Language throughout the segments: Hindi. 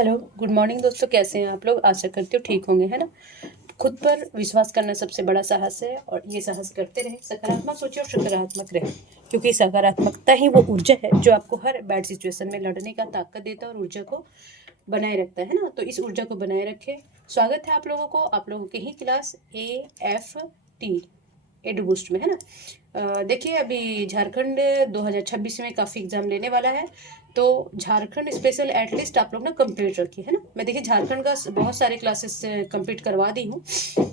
हेलो, गुड मॉर्निंग दोस्तों। कैसे हैं आप लोग? आशा करती हूँ ठीक होंगे, है ना। खुद पर विश्वास करना सबसे बड़ा साहस है और ये साहस करते रहें, सकारात्मक सोचें और सकारात्मक रहें, क्योंकि सकारात्मकता ही वो ऊर्जा है जो आपको हर बैड सिचुएशन में लड़ने का ताकत देता है और ऊर्जा को बनाए रखता है ना। तो इस ऊर्जा को बनाए रखें। स्वागत है आप लोगों के ही क्लास AFT एडू बूस्ट में, है ना। देखिए, अभी झारखंड 2026 में काफ़ी एग्जाम लेने वाला है। तो झारखंड स्पेशल एटलीस्ट आप लोग ना कंप्लीट रखिए, है ना। मैं देखिए झारखंड का बहुत सारे क्लासेस कंप्लीट करवा दी हूँ,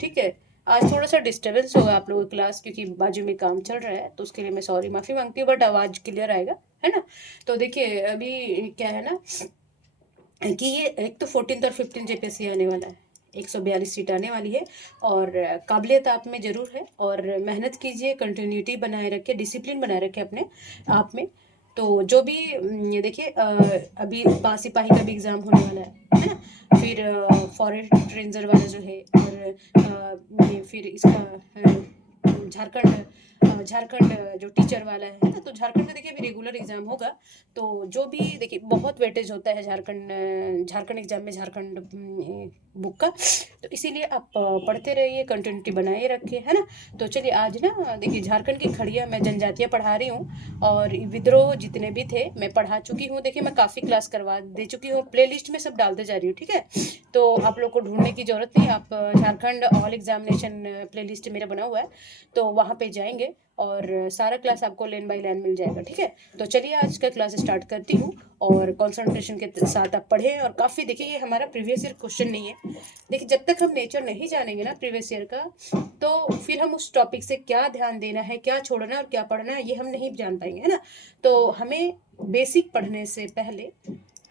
ठीक है। आज थोड़ा सा डिस्टर्बेंस होगा आप लोगों की क्लास, क्योंकि बाजू में काम चल रहा है, तो उसके लिए मैं सॉरी माफ़ी मांगती हूँ, बट आवाज़ क्लियर आएगा, है ना। तो देखिए अभी क्या है ना कि ये एक तो 14 और 15 JPSC आने वाला है, 142 सीट आने वाली है। और काबिलियत आप में ज़रूर है, और मेहनत कीजिए, कंटिन्यूटी बनाए रखे, डिसिप्लिन बनाए रखे अपने आप में। तो जो भी ये देखिए अभी सिपाही का भी एग्ज़ाम होने वाला है ना। फिर फॉरेस्ट रेंजर वाला जो है, और ये फिर इसका झारखंड जो टीचर वाला है ना। तो झारखंड में देखिए अभी रेगुलर एग्जाम होगा। तो जो भी देखिए बहुत वेटेज होता है झारखंड एग्जाम में, झारखंड बुक का। तो इसीलिए आप पढ़ते रहिए, कंटिन्यूटी बनाए रखिए, है ना। तो चलिए आज ना देखिए झारखंड की खड़िया मैं जनजातियाँ पढ़ा रही हूँ, और विद्रोह जितने भी थे मैं पढ़ा चुकी हूँ। देखिए मैं काफ़ी क्लास करवा दे चुकी हूँ, प्ले लिस्ट में सब डालते जा रही हूँ, ठीक है। तो आप लोग को ढूंढने की जरूरत नहीं, आप Jharkhand all examination play list मेरा बना हुआ है, तो वहाँ पे जाएंगे और सारा क्लास आपको लाइन बाय लाइन मिल जाएगा, ठीक है। तो चलिए आज का क्लास स्टार्ट करती हूँ, और कंसंट्रेशन के साथ आप पढ़ें। और काफ़ी देखिए ये हमारा प्रीवियस ईयर क्वेश्चन नहीं है। देखिए जब तक हम नेचर नहीं जानेंगे ना प्रीवियस ईयर का, तो फिर हम उस टॉपिक से क्या ध्यान देना है, क्या छोड़ना है और क्या पढ़ना है, ये हम नहीं जान पाएंगे, है ना। तो हमें बेसिक पढ़ने से पहले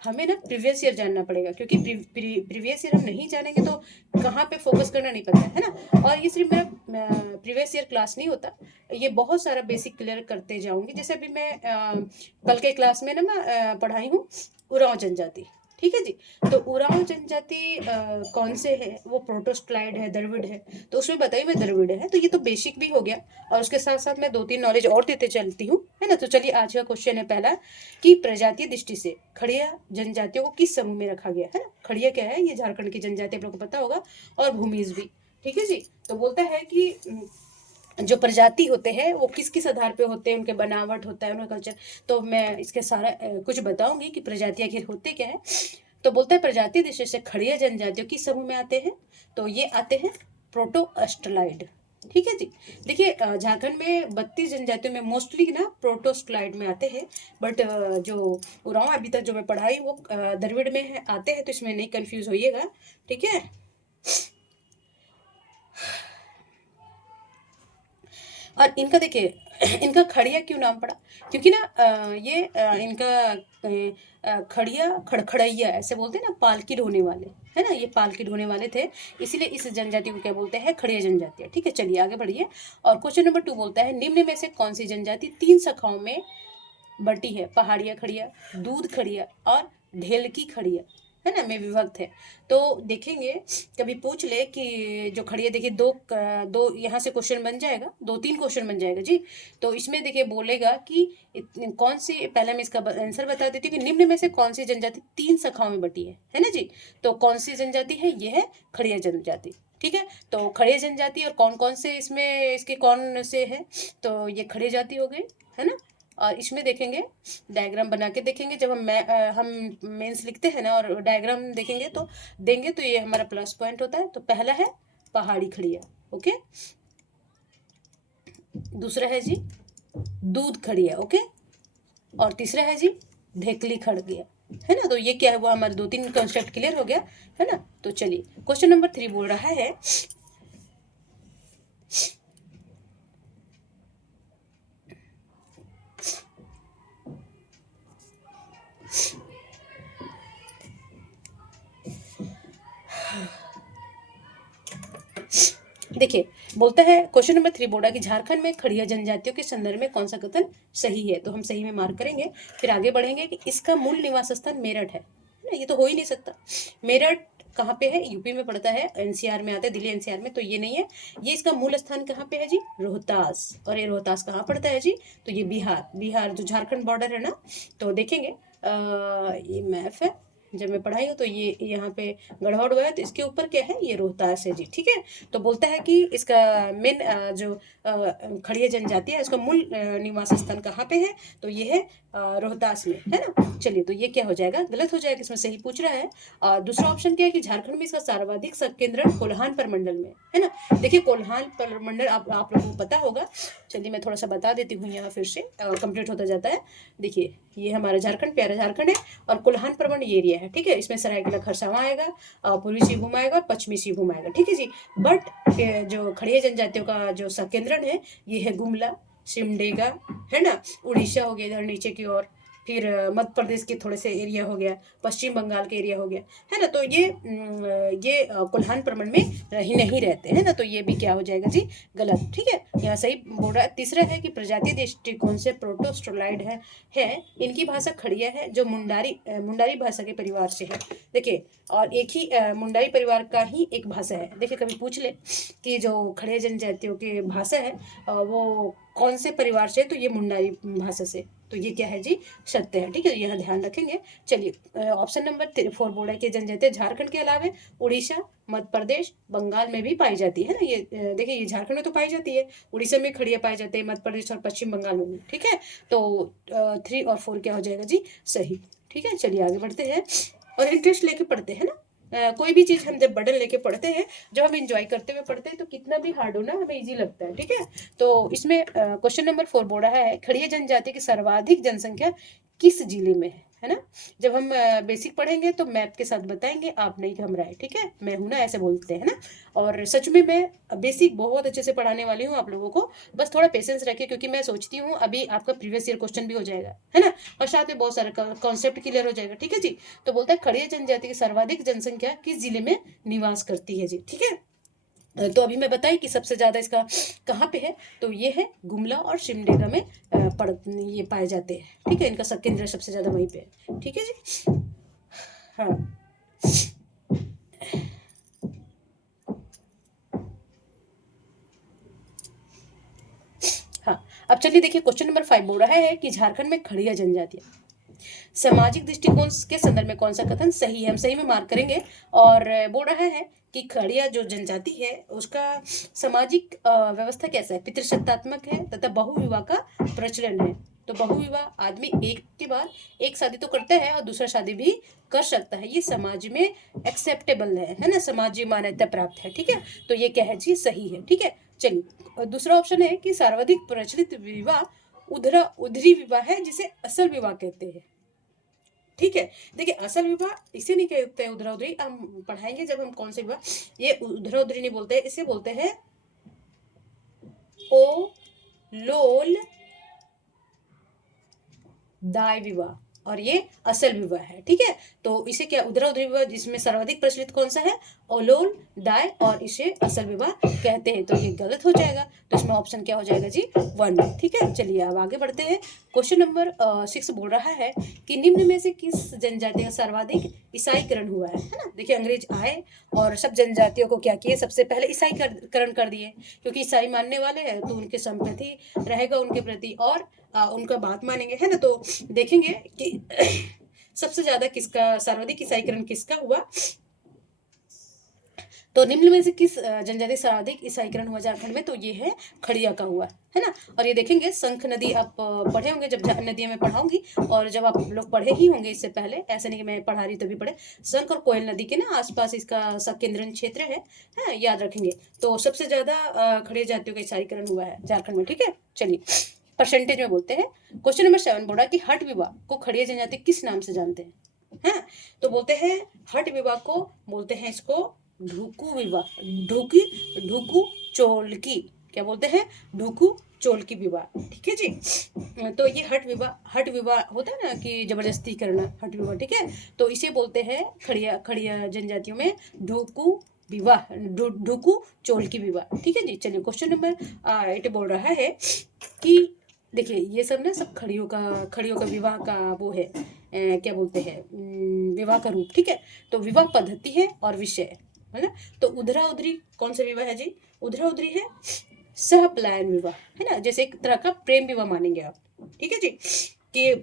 हमें ना प्रीवियस ईयर जानना पड़ेगा, क्योंकि प्रीवियस ईयर हम नहीं जानेंगे तो कहाँ पे फोकस करना नहीं पता है ना। और ये सिर्फ मेरा प्रीवियस ईयर क्लास नहीं होता, ये बहुत सारा बेसिक क्लियर करते जाऊंगी। जैसे अभी मैं कल के क्लास में ना मैं पढ़ाई हूँ उरांव जनजाति, ठीक है जी। तो उरांव जनजाति कौन से है, वो प्रोटोस्क्लाइड है, द्रविड़ है। तो उसमें बताइए मैं द्रविड़ है, तो ये तो बेसिक भी हो गया, और उसके साथ साथ मैं 2-3 नॉलेज और देते चलती हूँ, है ना। तो चलिए आज का क्वेश्चन है पहला, कि प्रजातीय दृष्टि से खड़िया जनजातियों को किस समूह में रखा गया है ना। खड़िया क्या है, ये झारखंड की जनजाति आप लोग को पता होगा, और भूमिज भी, ठीक है जी। तो बोलता है कि जो प्रजाति होते हैं वो किस किस आधार पे होते हैं, उनके बनावट होता है, उनका कल्चर। तो मैं इसके सारा कुछ बताऊंगी कि प्रजाति आखिर होते क्या है। तो बोलता है प्रजाति दृष्टि से खड़िया जनजातियों किस समूह में आते हैं, तो ये आते हैं प्रोटो अस्ट्रलाइड, ठीक है जी। देखिए झारखंड में 32 जनजातियों में मोस्टली ना प्रोटोस्क्लाइड में आते हैं, बट जो उरांव अभी तक जो मैं पढ़ाई वो द्रविड़ में आते हैं, तो इसमें नहीं कंफ्यूज होइएगा, ठीक है। और इनका देखिए इनका खड़िया क्यों नाम पड़ा, क्योंकि ना इनका खड़िया खड़खड़ैया ऐसे बोलते हैं ना, पालकी ढोने वाले, है ना। ये पालकी ढोने वाले थे, इसीलिए इस जनजाति को क्या बोलते हैं, खड़िया जनजाति, ठीक है। चलिए आगे बढ़िए। और क्वेश्चन नंबर 2 बोलता है, निम्न में से कौन सी जनजाति 3 शाखाओं में बटी है, पहाड़िया खड़िया, दूध खड़िया और ढेलकी खड़िया, है ना, में विभक्त है। तो देखेंगे कभी पूछ ले कि जो खड़िया, देखिए दो यहाँ से क्वेश्चन बन जाएगा, 2-3 क्वेश्चन बन जाएगा जी। तो इसमें देखिए बोलेगा कि कौन सी, पहले मैं इसका आंसर बता देती हूँ कि निम्न में से कौन सी जनजाति 3 शाखाओं में बटी है ना जी। तो कौन सी जनजाति है, ये है खड़िया जनजाति, ठीक है। तो खड़िया जनजाति, और कौन कौन से इसमें इसके कौन से है, तो ये खड़िया जाति हो गई, है ना। और इसमें देखेंगे डायग्राम बना के देखेंगे, जब हम मेंस लिखते हैं ना और डायग्राम देखेंगे तो देंगे, तो ये हमारा प्लस पॉइंट होता है। तो पहला है पहाड़ी खड़िया, ओके। दूसरा है जी दूध खड़िया, ओके। और तीसरा है जी ढेकली खड़िया, है ना। तो ये क्या है, वो हमारे 2-3 कंसेप्ट क्लियर हो गया, है ना। तो चलिए क्वेश्चन नंबर 3 बोल रहा है, देखिए बोलता है क्वेश्चन नंबर 3 बोल रहा है कि झारखंड में खड़िया जनजातियों के संदर्भ में कौन सा कथन सही है। तो हम सही में मार्क करेंगे, फिर आगे बढ़ेंगे कि इसका मूल निवास स्थान मेरठ है ना। ये तो हो ही नहीं सकता। मेरठ कहाँ पे है, यूपी में पड़ता है, एनसीआर में आता है, दिल्ली एनसीआर में, तो ये नहीं है। ये इसका मूल स्थान कहाँ पे है जी, रोहतास। और ये रोहतास कहाँ पड़ता है जी, तो ये बिहार जो झारखंड बॉर्डर है ना। तो देखेंगे ये मैप है, जब मैं पढ़ाई हूँ तो ये यहाँ पे गढ़वाड़ हुआ है, तो इसके ऊपर क्या है, ये रोहतास है जी। ठीक है, तो बोलता है कि इसका मेन जो खड़िया जनजाति है इसका मूल निवास स्थान कहाँ पे है, तो ये है रोहतास में, है ना। चलिए, तो ये क्या हो जाएगा, गलत हो जाएगा, इसमें सही पूछ रहा है। दूसरा ऑप्शन क्या है कि झारखंड में इसका सर्वाधिक संकेंद्रण कोल्हान प्रमंडल में, है ना। देखिए, कोल्हान प्रमंडल आप लोगों को पता होगा। चलिए, मैं थोड़ा सा बता देती हूँ यहाँ, फिर से कंप्लीट होता जाता है। देखिए, ये हमारा झारखंड, प्यारा झारखंड है, और कोल्हान प्रमंड ये एरिया है। ठीक है, इसमें सरायकेला खरसावां आएगा, पूर्वी सिंहभूम आएगा और पश्चिमी सिंहभूम आएगा। ठीक है जी। बट जो खड़िया जनजातियों का जो संकेंद्रण है ये है गुमला, सिमडेगा, है ना, उड़ीसा हो गया इधर नीचे की ओर, फिर मध्य प्रदेश के थोड़े से एरिया हो गया, पश्चिम बंगाल के एरिया हो गया, है ना। तो ये कोल्हान प्रमंड में नहीं रहते हैं ना, तो ये भी क्या हो जाएगा जी, गलत। ठीक है, यहाँ सही बोल रहा है। तीसरा है कि प्रजातीय दृष्टिकोण से प्रोटोस्टोलाइड है इनकी भाषा खड़िया है जो मुंडारी भाषा के परिवार से है। देखिए, और एक ही मुंडारी परिवार का ही एक भाषा है। देखिए, कभी पूछ ले कि जो खड़िया जनजातियों की भाषा है वो कौन से परिवार से है, तो ये मुंडारी भाषा से, तो ये क्या है जी, सत्य है। ठीक है, यह ध्यान रखेंगे। चलिए, ऑप्शन नंबर 4 बोल रहा है कि जनजातियां झारखंड के अलावा उड़ीसा, मध्य प्रदेश, बंगाल में भी पाई जाती है ना। ये देखिए, ये झारखंड में तो पाई जाती है, उड़ीसा में खड़िया पाई जाती है, मध्य प्रदेश और पश्चिम बंगाल में भी। ठीक है, तो 3 और 4 क्या हो जाएगा जी, सही। ठीक है, चलिए आगे बढ़ते हैं और इंटरेस्ट लेके पढ़ते हैं ना। कोई भी चीज हम जब बर्डन लेके पढ़ते हैं, जब हम इंजॉय करते हुए पढ़ते हैं, तो कितना भी हार्ड हो ना, हमें इजी लगता है। ठीक है, तो इसमें क्वेश्चन नंबर 4 बोल रहा है खड़िया जनजाति की सर्वाधिक जनसंख्या किस जिले में है ना। जब हम बेसिक पढ़ेंगे तो मैप के साथ बताएंगे, आप नहीं घबराए। ठीक है, मैं हूं ना, ऐसे बोलते हैं ना। और सच में मैं बेसिक बहुत अच्छे से पढ़ाने वाली हूँ आप लोगों को, बस थोड़ा पेशेंस रखिए, क्योंकि मैं सोचती हूँ अभी आपका प्रीवियस ईयर क्वेश्चन भी हो जाएगा, है ना, और साथ में बहुत सारा कॉन्सेप्ट क्लियर हो जाएगा। ठीक है जी, तो बोलता है खड़िया जनजाति की सर्वाधिक जनसंख्या किस जिले में निवास करती है जी। ठीक है, तो अभी मैं बताई कि सबसे ज्यादा इसका कहाँ पे है, तो ये है गुमला और सिमडेगा में ये पाए जाते हैं। ठीक है, इनका सब केंद्र सबसे ज्यादा वहीं पे है। ठीक है जी, हाँ। हाँ, अब चलिए देखिए, क्वेश्चन नंबर 5 बोल रहा है कि झारखंड में खड़िया जनजातियां सामाजिक दृष्टिकोण के संदर्भ में कौन सा कथन सही है, हम सही में मार्क करेंगे। और बोल रहा है कि खड़िया जो जनजाति है उसका सामाजिक व्यवस्था कैसा है, पितृसत्तात्मक है तथा बहुविवाह का प्रचलन है। तो बहुविवाह, आदमी एक के बाद एक शादी तो करता है और दूसरा शादी भी कर सकता है, ये समाज में एक्सेप्टेबल है ना, समाज मान्यता प्राप्त है। ठीक है, तो ये क्या है जी, सही है। ठीक है, चलिए, दूसरा ऑप्शन है कि सर्वाधिक प्रचलित विवाह उधरी विवाह है जिसे असल विवाह कहते हैं। ठीक है, देखिए, असल विवाह इसे नहीं कहते हैं उधरा उधरी, हम पढ़ाएंगे जब हम कौन से विवाह, ये उधरा उधरी नहीं बोलते हैं, इसे बोलते हैं ओ लोल दाय विवाह, और ये असल विवाह है। ठीक है, तो इसे क्या, उधरा उधरी विवाह जिसमें सर्वाधिक प्रचलित कौन सा है, ओलोल दाय, और इसे असल विवाह कहते हैं, तो ये गलत हो जाएगा। तो इसमें ऑप्शन क्या हो जाएगा जी, 1। ठीक है, चलिए अब आगे बढ़ते हैं। क्वेश्चन नंबर 6 बोल रहा है कि निम्न में से किस जनजाति का सर्वाधिक ईसाईकरण हुआ है ना। देखिए, अंग्रेज आए और सब जनजातियों को क्या किए, सबसे पहले ईसाईकरण कर दिए, क्योंकि ईसाई मानने वाले हैं तो उनके संप्रति रहेगा उनके प्रति, और उनका बात मानेंगे, है ना। तो देखेंगे कि सबसे ज्यादा किसका सर्वाधिक ईसाईकरण किसका हुआ, तो निम्न में से किस जनजाति सर्वाधिक ईसाईकरण हुआ झारखंड में, तो ये है खड़िया का हुआ, है ना। और ये देखेंगे, शंख नदी आप पढ़े होंगे, जब नदियां मैं पढ़ाऊंगी, और जब आप लोग पढ़े ही होंगे इससे पहले, ऐसे नहीं कि मैं पढ़ा रही तभी पढ़े, शंख और कोयल नदी के ना आसपास इसका संकेंद्रण क्षेत्र है, याद रखेंगे। तो सबसे ज्यादा खड़िया जातियों का ईसाईकरण हुआ है झारखंड में। ठीक है, चलिए परसेंटेज में बोलते हैं। क्वेश्चन नंबर 7 बोला कि हट विवाह को खड़िया जनजाति किस नाम से जानते हैं, तो बोलते हैं हट विवाह को बोलते हैं इसको ढुकू विवाह, ढुकू चोलकी, क्या बोलते हैं, ढुकू चोलकी विवाह। ठीक है जी, तो ये हट विवाह होता है ना कि जबरदस्ती करना, हट विवाह। ठीक है, तो इसे बोलते हैं खड़िया जनजातियों में ढुकू विवाह, ढुकू चोलकी विवाह। ठीक है जी, चलिए क्वेश्चन नंबर 8 बोल रहा है कि देखिए, ये सब ना सब खड़ियों का विवाह का वो है, क्या बोलते हैं, विवाह का रूप। ठीक है, तो विवाह पद्धति है और विषय है ना। तो उधरा उधरी कौन सा विवाह है जी, उधरा उधरी है सह पलायन विवाह, है ना, जैसे एक तरह का प्रेम विवाह मानेंगे आप। ठीक है जी, कि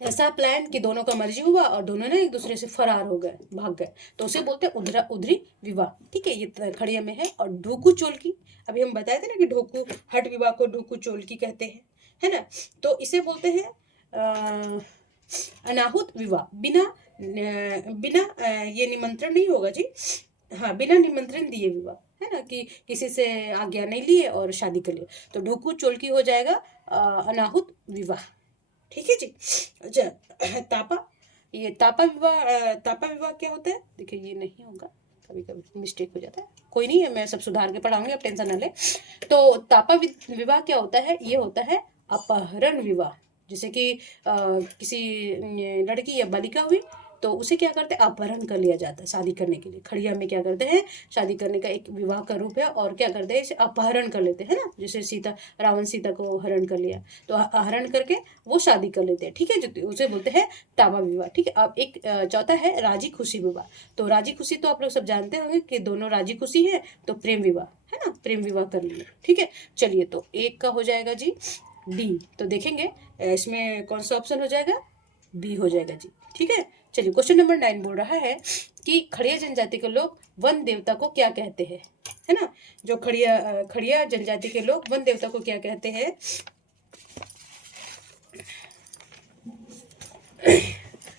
ऐसा प्लान कि दोनों का मर्जी हुआ और दोनों ने एक दूसरे से फरार हो गए, भाग गए, तो उसे बोलते हैं उधरा उधरी विवाह। ठीक है, ये खड़िया में है। और ढोकू चोलकी, अभी हम बताए थे ना कि ढोकू हट विवाह को ढोकू चोलकी कहते हैं, है ना। तो इसे बोलते हैं अनाहुत विवाह। बिना बिना ये निमंत्रण नहीं होगा जी, हाँ, बिना निमंत्रण दिए विवाह, है ना, कि किसी से आज्ञा नहीं लिए और शादी कर लिया, तो ढोकू चोलकी हो जाएगा अनाहुत विवाह। ठीक है जी। अच्छा, तापा, ये तापा विवाह क्या होता है? देखिए ये नहीं होगा, कभी कभी मिस्टेक हो जाता है, कोई नहीं है, मैं सब सुधार के पढ़ाऊंगी, आप टेंशन न ले। तो तापा विवाह क्या होता है? ये होता है अपहरण विवाह। जैसे कि किसी लड़की या बालिका हुई, तो उसे क्या करते हैं? अपहरण कर लिया जाता है शादी करने के लिए। खड़िया में क्या करते हैं? शादी करने का एक विवाह का रूप है, और क्या करते हैं? इसे अपहरण कर लेते हैं ना, जैसे सीता, रावण सीता को हरण कर लिया, तो अपहरण करके वो शादी कर लेते हैं। ठीक है, जो उसे बोलते हैं तावा विवाह। ठीक है, अब एक चौथा है राजी खुशी विवाह। तो राजी खुशी तो आप लोग सब जानते होंगे कि दोनों राजी खुशी है, तो प्रेम विवाह, है ना, प्रेम विवाह कर लिए। ठीक है, चलिए, तो एक का हो जाएगा जी डी। तो देखेंगे इसमें कौन सा ऑप्शन हो जाएगा? बी हो जाएगा जी। ठीक है, चलिए, क्वेश्चन नंबर 9 बोल रहा है कि खड़िया जनजाति के लोग वन देवता को क्या कहते हैं, है ना। जो खड़िया जनजाति के लोग वन देवता को क्या कहते हैं?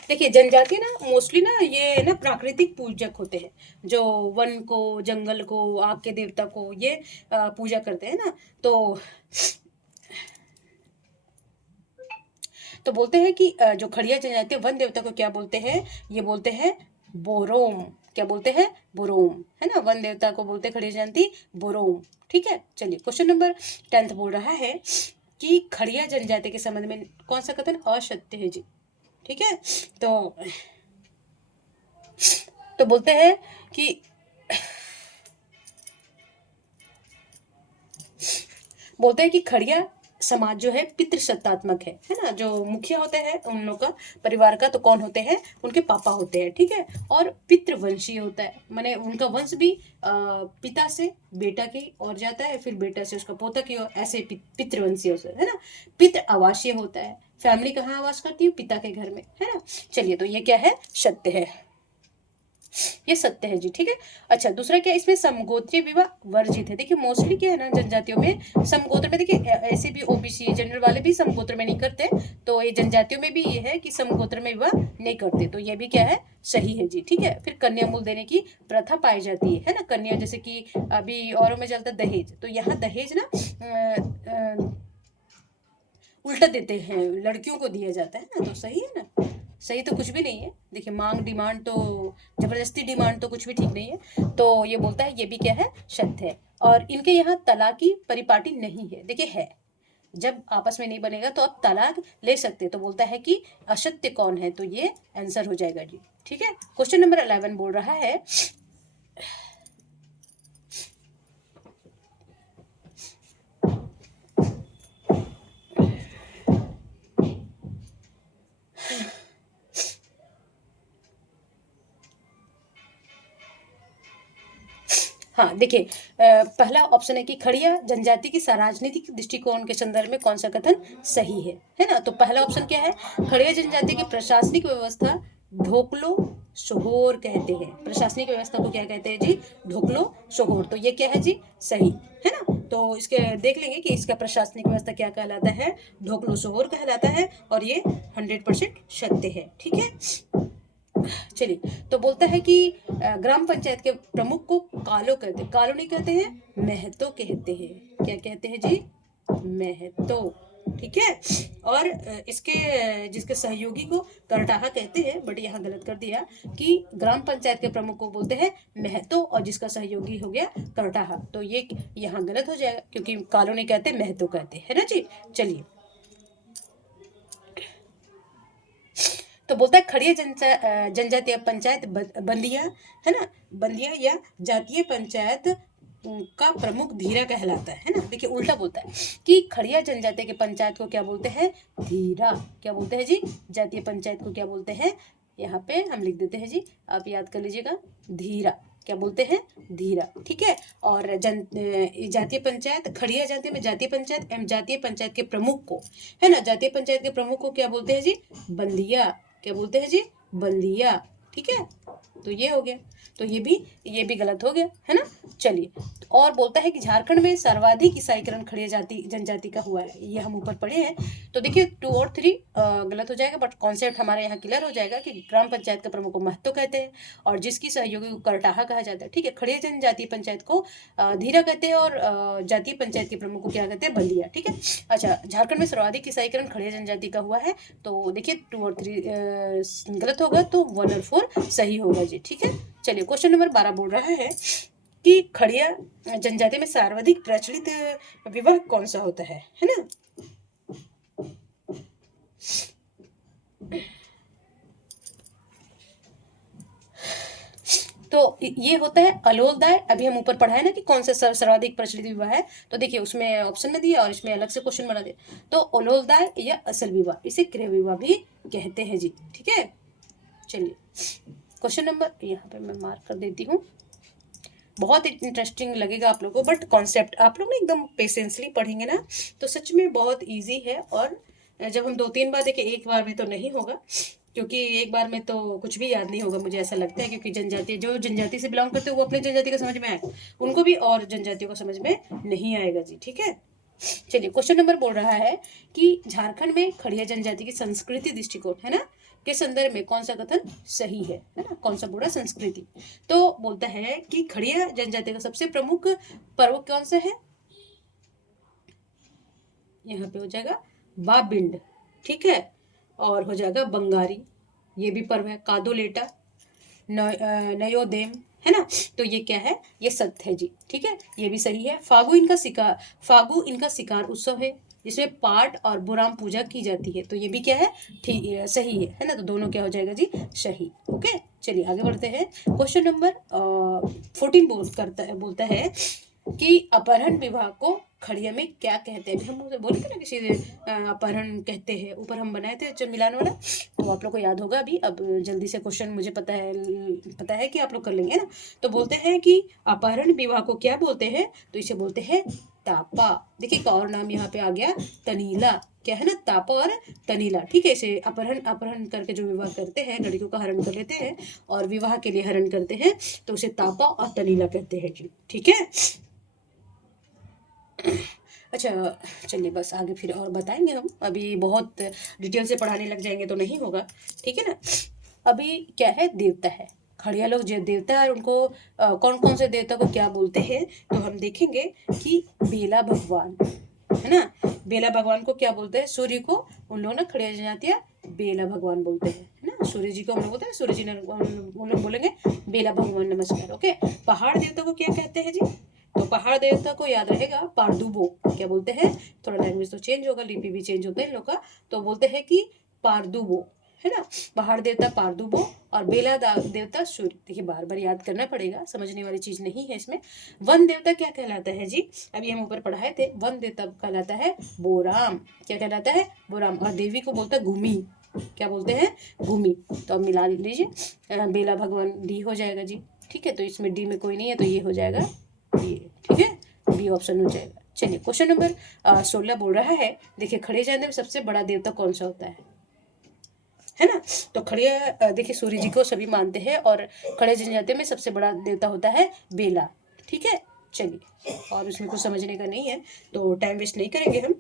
देखिए, जनजाति ना मोस्टली ना ये ना प्राकृतिक पूजक होते हैं, जो वन को, जंगल को, आग के देवता को ये पूजा करते हैं ना। तो बोलते हैं कि जो खड़िया जनजाति वन देवता को क्या बोलते हैं? ये बोलते हैं बोरोम। क्या बोलते हैं? बोरोम, है ना। वन देवता को बोलते हैं खड़िया जनजाति बोरोम। ठीक है, चलिए, क्वेश्चन नंबर 10 बोल रहा है कि खड़िया जनजाति के संबंध में कौन सा कथन असत्य है जी। ठीक है, तो बोलते हैं कि खड़िया समाज जो है पितृसत्तात्मक है ना। जो मुखिया होते हैं उन लोग का परिवार का, तो कौन होते हैं? उनके पापा होते हैं। ठीक है, और पितृवंशीय होता है, माने उनका वंश भी पिता से बेटा की ओर जाता है, फिर बेटा से उसका पोता की ओर, ऐसे पितृवंशीय होता है ना। पितृ आवासीय होता है, फैमिली कहाँ आवास करती है? पिता के घर में, है ना। चलिए, तो ये क्या है? सत्य है, ये सत्य है जी। ठीक है, अच्छा, दूसरा क्या इसमें समगोत्रीय विवाह वर्जित है। देखिए, मोस्टली क्या है ना, जनजातियों में समगोत्र में, देखिए ऐसे भी ओबीसी जनरल वाले भी समगोत्र में नहीं करते, तो ये जनजातियों में भी ये है कि समगोत्र में विवाह नहीं करते, तो ये भी क्या है? सही है जी। ठीक है, फिर कन्या मूल देने की प्रथा पाई जाती है ना। कन्या, जैसे कि अभी औरों में चलता दहेज, तो यहाँ दहेज ना उल्टा देते हैं, लड़कियों को दिया जाता है ना, तो सही है ना। सही तो कुछ भी नहीं है। देखिए, मांग डिमांड तो, जबरदस्ती डिमांड तो कुछ भी ठीक नहीं है। तो ये बोलता है ये भी क्या है? सत्य है। और इनके यहाँ तलाक की परिपाटी नहीं है। देखिए, है, जब आपस में नहीं बनेगा तो आप तलाक ले सकते, तो बोलता है कि असत्य कौन है, तो ये आंसर हो जाएगा जी। ठीक है, क्वेश्चन नंबर 11 बोल रहा है हाँ, देखिए, पहला ऑप्शन है कि खड़िया जनजाति की राजनीतिक दृष्टिकोण के संदर्भ में कौन सा कथन सही है ना। तो पहला ऑप्शन क्या है? खड़िया जनजाति की प्रशासनिक व्यवस्था ढोकलो सोहोर कहते हैं। प्रशासनिक व्यवस्था को क्या कहते हैं जी? ढोकलो सोहोर। तो ये क्या है जी? सही है ना। तो इसके देख लेंगे कि इसका प्रशासनिक व्यवस्था क्या कहलाता है? ढोकलो सोहोर कहलाता है, और ये 100% सत्य है। ठीक है, चलिए, तो बोलता है कि ग्राम पंचायत के प्रमुख को कालो कहते हैं। कालो नहीं कहते हैं, महतो कहते हैं। क्या कहते हैं जी? महतो। ठीक है, और इसके जिसके सहयोगी को करटाहा कहते हैं, बट यहाँ गलत कर दिया कि ग्राम पंचायत के प्रमुख को बोलते हैं महतो, और जिसका सहयोगी हो गया करटाहा, तो ये यहाँ गलत हो जाएगा, क्योंकि कालो नहीं कहते, महतो कहते हैं ना जी। चलिए, तो बोलता है खड़िया जनजातीय पंचायत बंदिया, है ना, बंदिया या जातीय पंचायत का प्रमुख धीरा कहलाता है ना। देखिए, उल्टा बोलता है कि खड़िया जनजाति के पंचायत को क्या बोलते हैं? धीरा। क्या बोलते हैं जी? जातीय पंचायत को क्या बोलते हैं? यहाँ पे हम लिख देते हैं जी, आप याद कर लीजिएगा, धीरा। क्या बोलते हैं, धीरा। ठीक है। और जातीय पंचायत, खड़िया जाति में जातीय पंचायत एवं जातीय पंचायत के प्रमुख को, है ना, जातीय पंचायत के प्रमुख को क्या बोलते हैं जी, बंदिया। क्या बोलते हैं जी, बंदिया। ठीक है, तो ये हो गया। तो ये भी गलत हो गया, है ना। चलिए, और बोलता है कि झारखंड में सर्वाधिक ईसाईकरण खड़िया जाति जनजाति का हुआ है, ये हम ऊपर पढ़े हैं। तो देखिए 2 और 3 गलत हो जाएगा, बट कॉन्सेप्ट हमारे यहाँ क्लियर हो जाएगा कि ग्राम पंचायत का प्रमुख को महतो कहते हैं और जिसकी सहयोगी को करटाहा कहा जाता है। ठीक है, खड़िया जनजाति पंचायत को धीरा कहते हैं और जातीय पंचायत के प्रमुख को क्या कहते हैं, बंदिया। ठीक है। अच्छा, झारखंड में सर्वाधिक ईसाईकरण खड़िया जनजाति का हुआ है, तो देखिए 2 और 3 गलत होगा, तो 1 और 4 सही होगा जी। ठीक है। चलिए, क्वेश्चन नंबर 12 बोल रहा है कि खड़िया जनजाति में सर्वाधिक प्रचलित विवाह कौन सा होता है ना। तो ये होता है अलोलदाय। अभी हम ऊपर पढ़ा है ना कि कौन सा सर्वाधिक प्रचलित विवाह है, तो देखिए उसमें ऑप्शन में दिया और इसमें अलग से क्वेश्चन बना दिया। तो अलोलदाय या असल विवाह, इसे गृह विवाह भी कहते हैं जी। ठीक है। चलिए, क्वेश्चन नंबर यहाँ पे मैं मार्क कर देती हूँ। बहुत इंटरेस्टिंग लगेगा आप लोगों को, बट कॉन्सेप्ट आप लोग ना एकदम पेशेंसली पढ़ेंगे ना तो सच में बहुत इजी है। और जब हम 2-3 बार देखें, एक बार में तो नहीं होगा, क्योंकि एक बार में तो कुछ भी याद नहीं होगा, मुझे ऐसा लगता है, क्योंकि जनजाति, जो जनजाति से बिलोंग करते हैं वो अपनी जनजाति का समझ में आए, उनको भी और जनजातियों को समझ में नहीं आएगा जी। ठीक है। चलिए, क्वेश्चन नंबर बोल रहा है कि झारखंड में खड़िया जनजाति की संस्कृति दृष्टिकोण, है ना, के संदर्भ में कौन सा कथन सही है ना, कौन सा बोला, संस्कृति। तो बोलता है कि खड़िया जनजाति का सबसे प्रमुख पर्व कौन सा है, यहाँ पे हो जाएगा बाबिंड। ठीक है। और हो जाएगा बंगारी, ये भी पर्व है। कादोलेटा, नयोदेम, है ना, तो ये क्या है, ये सत्य है जी। ठीक है, ये भी सही है। फागु इनका शिकार उत्सव है जिसमें पाट और बुराम पूजा की जाती है, तो ये भी क्या है, ठीक, सही है ना। तो दोनों क्या हो जाएगा जी, सही। ओके, चलिए आगे बढ़ते हैं। क्वेश्चन नंबर 14 बोलता है कि अपहरण विवाह को खड़िया में क्या कहते हैं। हम उसे बोले थे ना कि सीधे अपहरण कहते हैं, ऊपर हम बनाए थे जब मिलान वाला, तो आप लोग को याद होगा अभी। अब जल्दी से क्वेश्चन मुझे पता है कि आप लोग कर लेंगे ना। तो बोलते हैं कि अपहरण विवाह को क्या बोलते हैं, तो इसे बोलते हैं तापा। देखिए एक और नाम यहाँ पे आ गया, तनीला। क्या है ना, तापा और तनीला। ठीक है, इसे अपहरण करके जो विवाह करते हैं, लड़कियों का हरण कर लेते हैं और विवाह के लिए हरण करते हैं, तो उसे तापा और तनीला कहते हैं जी। ठीक है। अच्छा, चलिए बस आगे फिर और बताएंगे हम, अभी बहुत डिटेल से पढ़ाने लग जाएंगे तो नहीं होगा। ठीक है ना। अभी क्या है, देवता है, खड़िया लोग जो देवता है उनको कौन कौन से देवता को क्या बोलते हैं, तो हम देखेंगे कि बेला भगवान, है ना, बेला भगवान को क्या बोलते हैं, सूर्य को उन लोग ना खड़िया जनजातियाँ बेला भगवान बोलते हैं, है ना। सूर्य जी को हम लोग बोलते हैं, सूर्य जी ने उन लोग बोलेंगे बेला भगवान नमस्कार। ओके, पहाड़ देवता को क्या कहते हैं जी, तो पहाड़ देवता को याद रहेगा पारदुबो। क्या बोलते हैं, थोड़ा लैंग्वेज तो चेंज होगा, लिपि भी चेंज होता है इन लोग का, तो बोलते हैं कि पारदुबो, है ना। पहाड़ देवता पारदुबो और बेला देवता सूर्य। देखिए बार बार याद करना पड़ेगा, समझने वाली चीज नहीं है इसमें। वन देवता क्या कहलाता है जी, अभी हम ऊपर पढ़ाए थे, वन देवता कहलाता है बोराम। क्या कहलाता है, बोराम। और देवी को बोलता है घूमी। क्या बोलते हैं, घूमी। तो अब मिला लीजिए, बेला भगवान डी हो जाएगा जी। ठीक है, तो इसमें डी में कोई नहीं है, तो ये हो जाएगा डी। ठीक है, बी ऑप्शन हो जाएगा। चलिए, क्वेश्चन नंबर 16 बोल रहा है, देखिए खड़िया जनजाति में सबसे बड़ा देवता कौन सा होता है ना। तो खड़िया देखिए सूर्य जी को सभी मानते हैं और खड़िया जनजाति में सबसे बड़ा देवता होता है बेला। ठीक है, चलिए, और उसमें कुछ समझने का नहीं है तो टाइम वेस्ट नहीं करेंगे हम।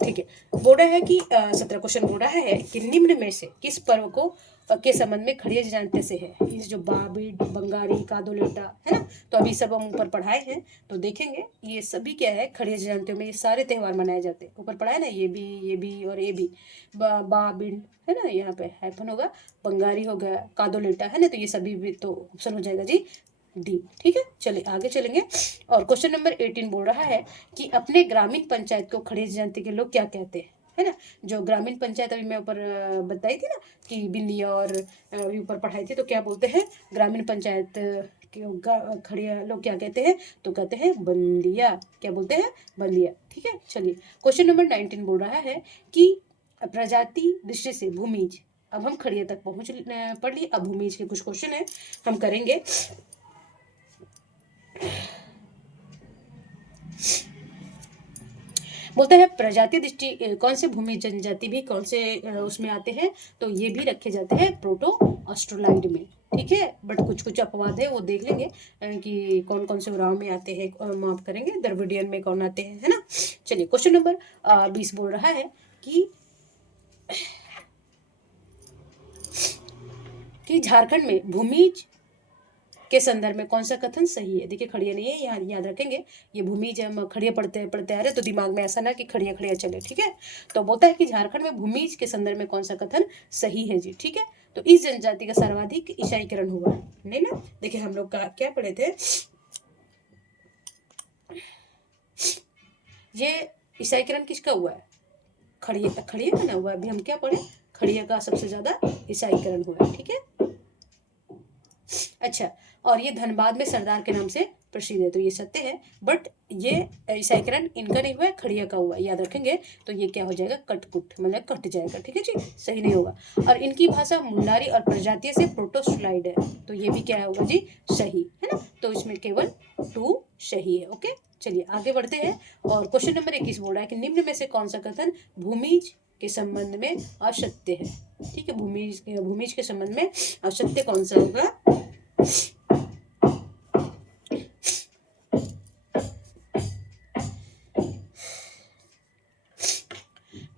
ठीक है, बोल रहा है कि 17 क्वेश्चन बोल रहा है कि निम्न में से किस पर्व को के संबंध में खड़िया जनजाति से है, इस जो बाबिड, बंगारी, कादोलेटा, है ना, तो अभी सब हम ऊपर पढ़ाए हैं, तो देखेंगे ये सभी क्या है, खड़िया जनजातियों में ये सारे त्यौहार मनाए जाते हैं। ऊपर पढ़ाए ना, ये भी और ये भी, बाबिड, है ना, यहाँ पे हाइफन होगा, बंगारी होगा, कादोलेटा, है ना, तो ये सभी भी तो ऑप्शन हो जाएगा जी डी। ठीक है, चलिए आगे चलेंगे। और क्वेश्चन नंबर 18 बोल रहा है कि अपने ग्रामीण पंचायत को खड़िया जनजाति के लोग क्या कहते हैं, है ना। जो ग्रामीण पंचायत अभी मैं ऊपर बताई थी ना कि बिंदिया और अभी ऊपर पढ़ाई थी, तो क्या बोलते हैं, ग्रामीण पंचायत के खड़िया लोग क्या कहते हैं, तो कहते हैं बंदिया। क्या बोलते हैं, बंदिया। ठीक है, चलिए क्वेश्चन नंबर 19 बोल रहा है कि प्रजाति दृष्टि से भूमिज। अब हम खड़िया तक पढ़ लिए, अब भूमिज के कुछ क्वेश्चन है हम करेंगे। बोलता है प्रजाति दृष्टि कौन से भूमि जनजाति भी कौन से उसमें आते हैं, तो ये भी रखे जाते हैं प्रोटो ऑस्ट्रोलाइड में। ठीक है, बट कुछ कुछ अपवाद है वो देख लेंगे कि कौन कौन से उराव में आते हैं, माफ करेंगे द्रविडियन में कौन आते हैं, है ना। चलिए क्वेश्चन नंबर 20 बोल रहा है कि झारखंड में भूमिज के संदर्भ में कौन सा कथन सही है। देखिए खड़िया नहीं है, यहाँ याद रखेंगे, ये भूमि जब हम खड़िया पढ़ते आ रहे तो दिमाग में ऐसा ना कि खड़िया खड़िया चले। ठीक है, तो बोलता है कि झारखंड में भूमिज के संदर्भ में कौन सा कथन सही है जी। ठीक है, तो इस जनजाति का सर्वाधिक ईसाईकरण हुआ, नहीं ना। देखिए हम लोग क्या पढ़े थे, ये ईसाईकरण किसका हुआ है, खड़िया का ना हुआ। अभी हम क्या पढ़े, खड़िया का सबसे ज्यादा ईसाईकरण हुआ है। ठीक है, अच्छा, और ये धनबाद में सरदार के नाम से प्रसिद्ध है, तो ये सत्य है, बट ये ईसाईकरण इनका नहीं हुआ है, खड़िया का हुआ, याद रखेंगे। तो ये क्या हो जाएगा, कटकुट, मतलब कट जाएगा। ठीक है जी, सही नहीं होगा। और इनकी भाषा मुंडारी और प्रजातीय से प्रोटोस्लाइड है, तो ये भी क्या होगा जी, सही है ना। तो इसमें केवल 2 सही है। ओके, चलिए आगे बढ़ते हैं। और क्वेश्चन नंबर 21 बोल रहा है कि निम्न में से कौन सा कथन भूमिज के संबंध में असत्य है। ठीक है, भूमिज के संबंध में असत्य कौन सा होगा।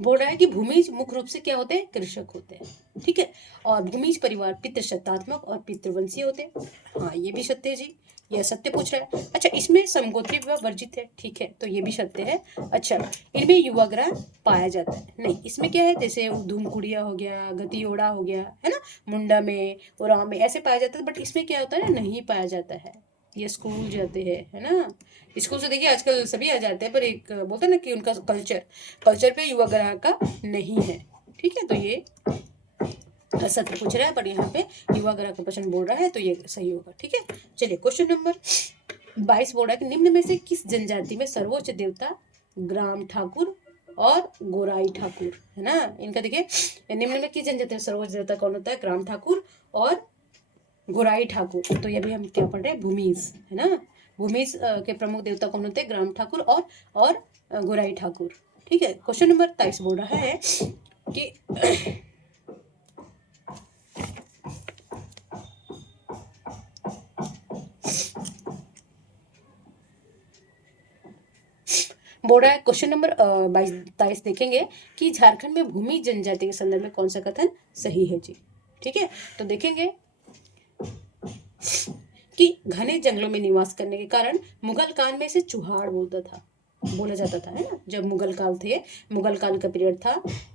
बोल रहा है कि भूमिज मुख्य रूप से क्या होते हैं, कृषक होते हैं। ठीक है, और भूमिज परिवार पितृसत्तात्मक और पितृवंशीय होते हैं। हाँ ये भी सत्य है जी, यह सत्य पूछ रहा है। अच्छा, इसमें समगोत्री विवाह वर्जित है। ठीक है, तो ये भी सत्य है। अच्छा, इनमें युवाग्रह पाया जाता है, नहीं इसमें क्या है, जैसे धूमकुड़िया हो गया, गतियोड़ा हो गया, है ना, मुंडा में, उराव में ऐसे पाया जाता है, बट इसमें क्या होता है ना, नहीं पाया जाता है। ये स्कूल जाते हैं, है ना, स्कूल से देखिए आजकल सभी आ जाते हैं, पर एक बोलते हैं ना कि उनका कल्चर पे युवाग्रह का नहीं है। ठीक है, तो ये सत्य पूछ रहा है, पर यहाँ पे युवाग्रह का प्रश्न बोल रहा है, तो ये सही होगा। ठीक है, चलिए क्वेश्चन नंबर 22 बोल रहा है कि निम्न में से किस जनजाति में सर्वोच्च देवता ग्राम ठाकुर और गोराई ठाकुर, है ना। इनका देखिए निम्न में किस जनजाति में सर्वोच्च देवता कौन होता है, ग्राम ठाकुर और गोराई ठाकुर। तो ये भी हम क्या पढ़ रहे हैं, भूमिज, है ना। भूमिज के प्रमुख देवता कौन होते हैं, ग्राम ठाकुर और गोराई ठाकुर। ठीक है, क्वेश्चन नंबर 23 बोल रहा है कि बोल रहा है क्वेश्चन नंबर 22 देखेंगे कि झारखंड में भूमि जनजाति के संदर्भ में कौन सा कथन सही है जी। ठीक है, तो देखेंगे कि घने जंगलों में निवास करने के कारण मुगल काल में इसे चुहाड़ बोला जाता था, है ना। जब मुगल काल का पीरियड था,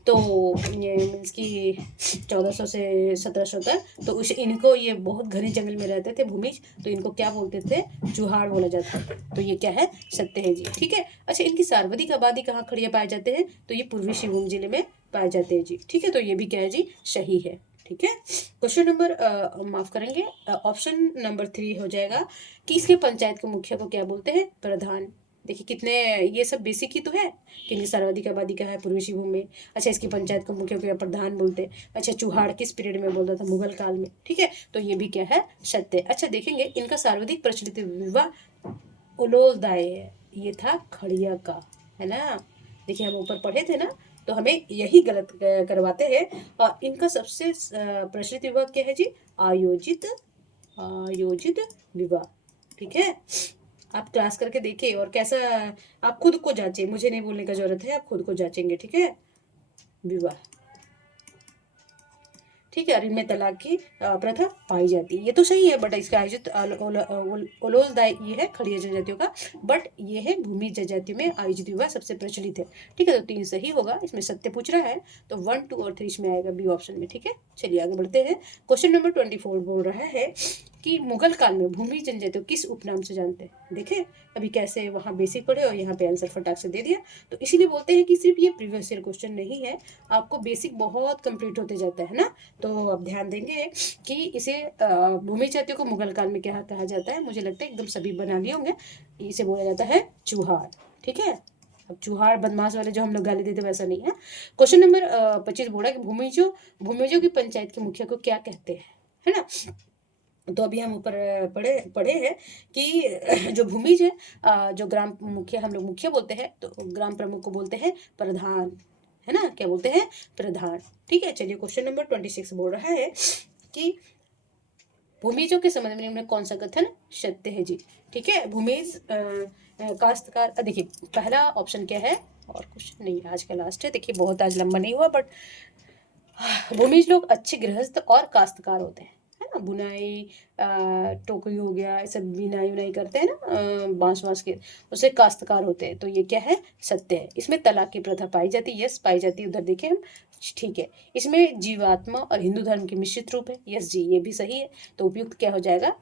तो ये मीन्स की 1400 से 1700 तक, तो उस इनको ये बहुत घने जंगल में रहते थे भूमिज, तो इनको क्या बोलते थे, चुहाड़ बोला जाता था। तो ये क्या है, सत्य है जी। ठीक है, अच्छा, इनकी सर्वाधिक आबादी कहाँ खड़िया पाए जाते हैं, तो ये पूर्वी सिंहभूम जिले में पाए जाते हैं जी। ठीक है, तो ये भी क्या है जी, सही है। ठीक है, क्वेश्चन नंबर माफ करेंगे, ऑप्शन नंबर 3 हो जाएगा कि इसके पंचायत के मुखिया को क्या बोलते हैं, प्रधान। देखिए कितने, ये सब बेसिक ही तो है कि इनकी सर्वाधिक आबादी का है पूर्वी सिंहभूम में। अच्छा, इसकी पंचायत को मुखिया को प्रधान बोलते हैं। अच्छा, चुहाड़ किस पीरियड में बोलता था, मुगल काल में। ठीक है, तो ये भी क्या है, सत्य। अच्छा, देखेंगे इनका सर्वाधिक प्रचलित विवाह उलोलदाय है, ये था खड़िया का, है ना। देखिए हम ऊपर पढ़े थे ना, तो हमें यही गलत करवाते हैं। और इनका सबसे प्रचलित विवाह क्या है जी, आयोजित विवाह। ठीक है, आप क्लास करके देखिए और कैसा, आप खुद को जांचें, मुझे नहीं बोलने का जरूरत है, आप खुद को जांचेंगे। ठीक है, विवाह। ठीक है, और इनमें तलाक की प्रथा पाई जाती है, ये तो सही है, बट इसका आयोजित उलोलदाय ये है खड़िया जनजातियों का, बट ये है भूमि जनजातियों में आयोजित विवाह सबसे प्रचलित है। ठीक है, तो 3 सही होगा, इसमें सत्य पूछ रहा है, तो 1, 2 और 3 इसमें आएगा बी ऑप्शन में। ठीक है, चलिए आगे बढ़ते हैं। क्वेश्चन नंबर 24 बोल रहा है कि मुगल काल में भूमि जनजातियों किस उपनाम से जानते हैं। देखें अभी कैसे वहाँ बेसिक पढ़े और यहाँ पे आंसर फटाक से दे दिया, तो इसीलिए बोलते हैं कि सिर्फ ये प्रीवियस ईयर क्वेश्चन नहीं है, आपको बेसिक बहुत कंप्लीट होते जाता है ना। तो अब ध्यान देंगे कि इसे भूमि जातियों को मुगल काल में क्या कहा जाता है, मुझे लगता है एकदम सभी बना लिए होंगे। इसे बोला जाता है चूहाड़। ठीक है, अब चूहाड़ बदमाश वाले जो हम लोग गाली देते वैसा नहीं है। क्वेश्चन नंबर 25 बोला कि भूमिजों की पंचायत के मुखिया को क्या कहते हैं, है ना। तो अभी हम ऊपर पढ़े पढ़े हैं कि जो भूमिज है, जो ग्राम मुखिया, हम लोग मुखिया बोलते हैं, तो ग्राम प्रमुख को बोलते हैं प्रधान, है ना, क्या बोलते हैं, प्रधान। ठीक है, चलिए क्वेश्चन नंबर 26 बोल रहा है कि भूमिजों के संबंध में निम्न कौन सा कथन सत्य है जी। ठीक है, भूमिज काश्तकार, देखिए पहला ऑप्शन क्या है, और कुछ नहीं, आज का लास्ट है। देखिए बहुत आज लंबा नहीं हुआ, बट भूमिज लोग अच्छे गृहस्थ और काश्तकार होते हैं, है ना। बुनाई, टोकरी हो गया, ऐसे बिनाई उनाई करते हैं ना, बांस वांस के, उससे काश्तकार होते हैं। तो ये क्या है, सत्य है। इसमें तलाक की प्रथा पाई जाती है, यस पाई जाती है, उधर देखें हम। ठीक है, इसमें जीवात्मा और हिंदू धर्म के मिश्रित रूप है, यस जी, ये भी सही है। तो उपयुक्त क्या हो जाएगा,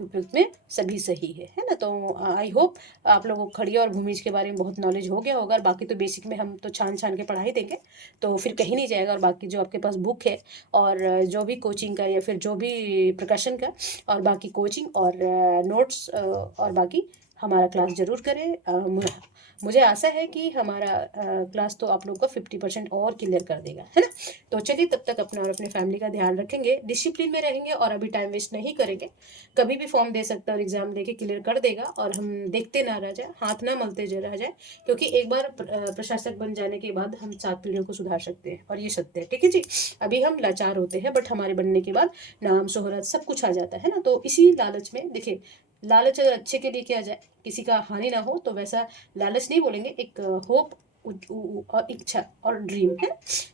उपयुक्त में सभी सही है ना। तो आई होप आप लोगों को खड़िया और भूमिज के बारे में बहुत नॉलेज हो गया होगा। और बाकी तो बेसिक में हम तो छान छान के पढ़ा ही देंगे, तो फिर कहीं नहीं जाएगा। और बाकी जो आपके पास बुक है, और जो भी कोचिंग का या फिर जो भी प्रकाशन का, और बाकी कोचिंग और नोट्स, और बाकी हमारा क्लास जरूर करें। मुझे आशा है कि हमारा क्लास तो आप लोग का 50% और क्लियर कर देगा, है ना। तो चलिए, तब तक अपना और अपने फैमिली का ध्यान रखेंगे, डिसिप्लिन में रहेंगे, और अभी टाइम वेस्ट नहीं करेंगे। कभी भी फॉर्म दे सकता है और एग्जाम लेके क्लियर कर देगा, और हम देखते ना रह जाए, हाथ ना मलते रह जाए, क्योंकि एक बार प्रशासक बन जाने के बाद हम 7 पीढ़ियों को सुधार सकते हैं, और ये सत्य है। ठीक है जी, अभी हम लाचार होते हैं, बट हमारे बनने के बाद नाम शोहरत सब कुछ आ जाता है ना। तो इसी लालच में देखिए, लालच अगर अच्छे के लिए किया जाए, किसी का हानि ना हो, तो वैसा लालच नहीं बोलेंगे, एक होप और इच्छा और ड्रीम है।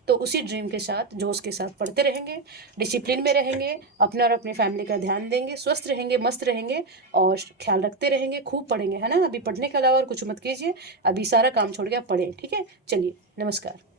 तो उसी ड्रीम के साथ, जोश के साथ पढ़ते रहेंगे, डिसिप्लिन में रहेंगे, अपने और अपने फैमिली का ध्यान देंगे, स्वस्थ रहेंगे, मस्त रहेंगे, और ख्याल रखते रहेंगे, खूब पढ़ेंगे, है ना। अभी पढ़ने के अलावा और कुछ मत कीजिए, अभी सारा काम छोड़ के आप पढ़ें। ठीक है, चलिए, नमस्कार।